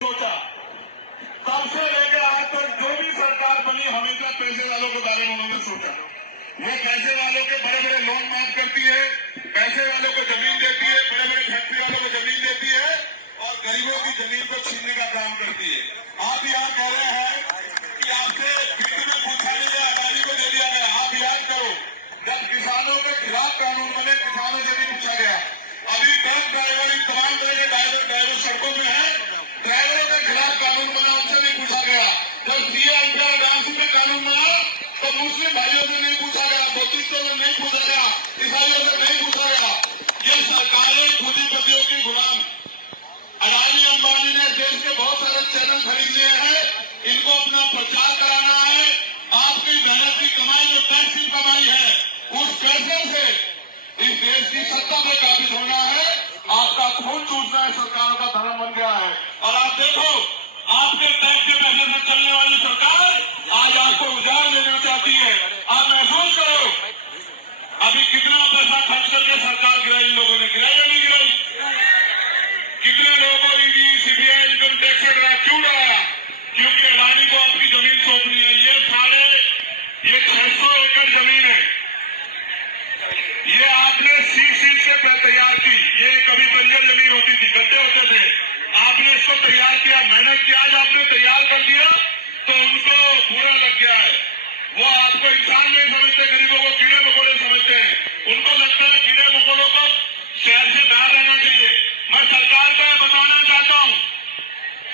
सोचा तब से लेकर आज तक जो भी सरकार बनी हमेशा पैसे वालों के बारे में उन्होंने सोचा। वो पैसे वालों के बड़े बड़े लोन माफ करती है, पैसे वालों को जमीन देती है, बड़े बड़े फैक्ट्री वालों को जमीन देती है और गरीबों की जमीन को छीनने का काम करती है। आप यहाँ कह रहे हैं कि आपसे वित्त में पूछा नहीं गया, अदानी को दे दिया गया। आप याद करो जब किसानों के खिलाफ कानून बने, किसानों से भी पूछा गया। अभी ट्रक ड्राइवर तमाम तरह के ड्राइवर सड़कों में है, ड्राइवरों के खिलाफ कानून बना, उनसे नहीं पूछा गया। जब सीए इंडिया डांस में कानून बना तो मुस्लिम भाइयों से नहीं पूछा गया, बौद्धिस्टों से नहीं पूछा गया, ईसाइयों से नहीं पूछा गया। ये सरकारें पूंजीपतियों की गुलाम। अडानी अंबानी ने देश के बहुत सारे चैनल खरीद लिए हैं, इनको अपना प्रचार कराना है। आपकी मेहनत की कमाई जो टैक्स की कमाई है, उस पैसे से इस देश की सत्ता पे काबिज होना है। आपका खून चूसना है, सरकारों का धर्म बन गया है। और आप देखो आपके टैक्स के पैसे से चलने वाली सरकार आज आपको उजाड़ देना चाहती है। आप महसूस करो अभी कितना पैसा खर्च करके सरकार गिराई, इन लोगों ने गिराई या नहीं गिराई? कितने लोगों को ईडी, सीबीआई, इनकम टैक्स से डरा, क्यों डराया? क्योंकि अडानी को आपकी जमीन सौंपनी है। ये 600 एकड़ जमीन है, ये आपने सींच के तैयार की। ये कभी बंजर जमीन होती थी, गड्ढे होते थे, आपने इसको तैयार किया, मेहनत किया, आज आपने तैयार कर दिया तो उनको बुरा लग गया है। वो आपको इंसान नहीं समझते, गरीबों को कीड़े मकोड़े समझते हैं। उनको लगता है कीड़े मकोड़ों को शहर से बाहर रहना चाहिए। मैं सरकार को बताना चाहता हूं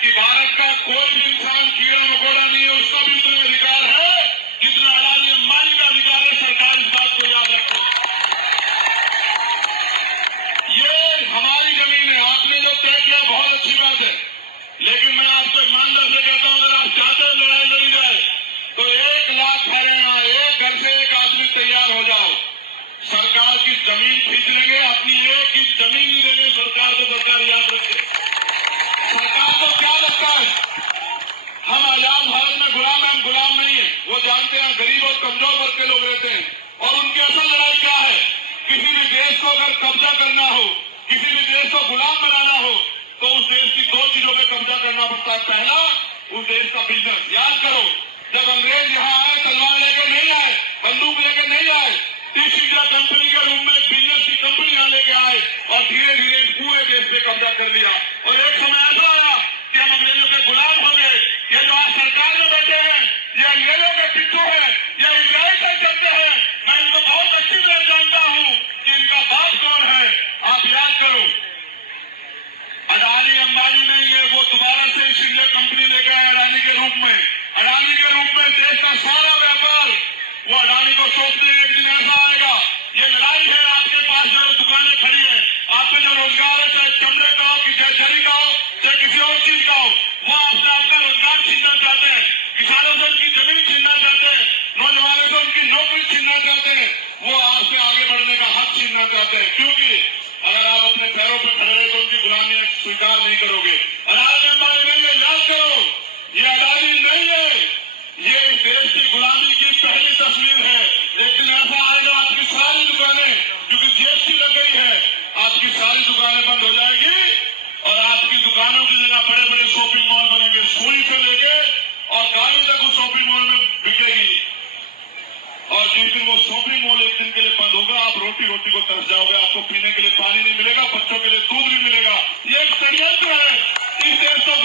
कि भारत का कोई भी इंसान कीड़ा मकोड़ा नहीं है, उसका भी उतना अधिकार है जितना अडानी अंबानी का अधिकार है। सरकार इस बात को याद रखे। ये हमारी जमीन है, आपने जो तय किया बहुत अच्छी बात है, लेकिन मैं आपको ईमानदार से कहता हूं अगर आप चाहते हो लड़ाई लड़ी जाए तो 1 लाख घरे यहाँ, एक घर से एक आदमी तैयार हो जाओ। सरकार की जमीन खींच लेंगे, अपनी एक ही जमीन नहीं देंगे सरकार को। सरकार याद रखे, सरकार को क्या लगता है हम आजाद भारत में गुलाम है? हम गुलाम नहीं है। वो जानते हैं गरीब और कमजोर वर्ग के लोग रहते हैं और उनकी असल लड़ाई क्या है? किसी भी देश को अगर कब्जा करना हो, किसी भी देश को गुलाम बनाना हो तो उस देश की 2 चीजों पे कब्जा करना पड़ता है। पहला, उस देश का बिजनेस। याद करो जब अंग्रेज यहाँ आए तलवार लेकर नहीं आए, बंदूक लेकर नहीं आए, ईस्ट इंडिया कंपनी के रूप में बिजनेस की कंपनी यहाँ लेके आए और धीरे धीरे पूरे देश पे कब्जा कर लिया। और एक समय ऐसा आया कि हम अंग्रेजों के गुलाम हो गए। ये जो आज सरकार में बैठे हैं ये अंग्रेजों के पिट्ठू है, ये इजराइल से चलते हैं। मैं इनको बहुत अच्छी तरह जानता हूं कि इनका बाप कौन है। आप याद करो अडानी अंबानी नहीं है, वो दोबारा से ईस्ट इंडिया कंपनी लेकर आए अडानी के रूप में। अडानी के रूप में देश का सारा व्यापार वो अडानी को सौंपने एक दिन ऐसा आएगा। ये लड़ाई है। आपके पास जो दुकानें खड़ी है, आप पे जो रोजगार है, चाहे चमड़े का हो, चाहे जरी का हो, चाहे किसी और चीज का हो, वो आपसे आपका रोजगार छीनना चाहते हैं, किसानों से उनकी जमीन छीनना चाहते हैं, नौजवानों से उनकी नौकरी छीनना चाहते हैं, वो आपसे आगे बढ़ने का हक छीनना चाहते हैं। क्योंकि अगर आप अपने पैरों पर खड़े रहे तो उनकी गुलामी स्वीकार नहीं करोगे। अडानी अंबानी नहीं है, याद करो ये अडानी नहीं है, ये इस देश की गुलामी की पहली तस्वीर है। एक दिन ऐसा आएगा आपकी सारी दुकानें, क्योंकि जीएसटी लग गई है, आपकी सारी दुकानें बंद हो जाएगी और आपकी दुकानों की जगह बड़े बड़े शॉपिंग मॉल बनेंगे। सुई से लेके और गाड़ी तक उस शॉपिंग मॉल में बिकेगी। और जिस दिन वो शॉपिंग मॉल एक दिन के लिए बंद होगा, आप रोटी रोटी को तरस जाओगे, आपको पीने के लिए पानी नहीं मिलेगा, बच्चों के लिए दूध नहीं मिलेगा। ये एक षड्यंत्र है इस देश को